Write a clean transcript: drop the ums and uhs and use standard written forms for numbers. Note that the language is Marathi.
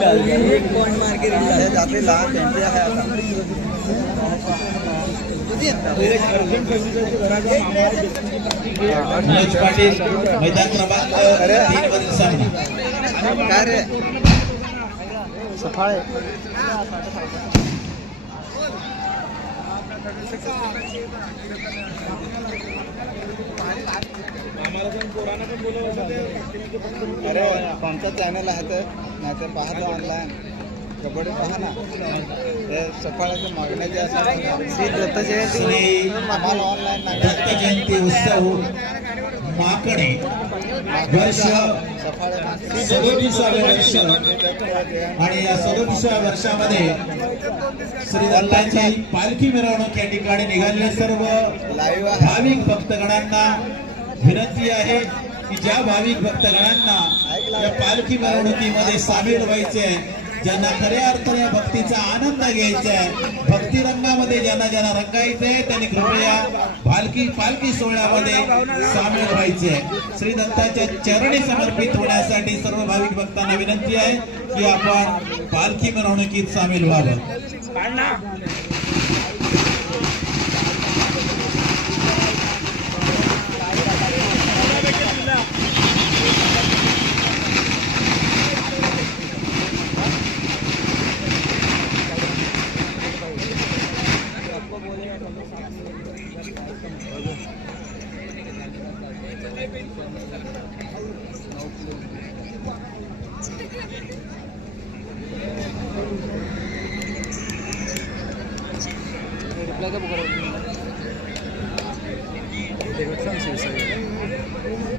एक पॉइंट मार के जाते लहान त्यांचे आहे आता मनोज पाटील मैदान क्रमांक 3 वरील सामना काय रे सफाळे अरे कोणता चॅनल आहे तर नाही तर पाहतो ऑनलाईन कबड्डी पहा ना हे सफाळ्याच्या मागण्याच्या श्री दत्त जयंती आम्हाला ऑनलाईन दत्त जयंती उत्सव माकडे वर्ष 37 वर्ष आणि या 37 वर्षामध्ये श्री दत्ताची पालखी मिरवणूक या ठिकाणी निघालेल्या सर्व भाविक भक्तगणांना विनंती आहे की ज्या भाविक भक्तगणांना या पालखी मिरवणुकीमध्ये सामील व्हायचे आहे, ज्यांना खऱ्या अर्थाने या भक्तीचा आनंद घ्यायचा आहे, भक्ती रंगामध्ये ज्यांना रंगायचंय त्यांनी कृपया पालखी सोहळ्यामध्ये सामील व्हायचे आहे. श्री दत्ताच्या चरणी समर्पित होण्यासाठी सर्व भाविक भक्तांना विनंती आहे की आपण पालखी मिरवणुकीत सामील व्हावं. रिप्लाय का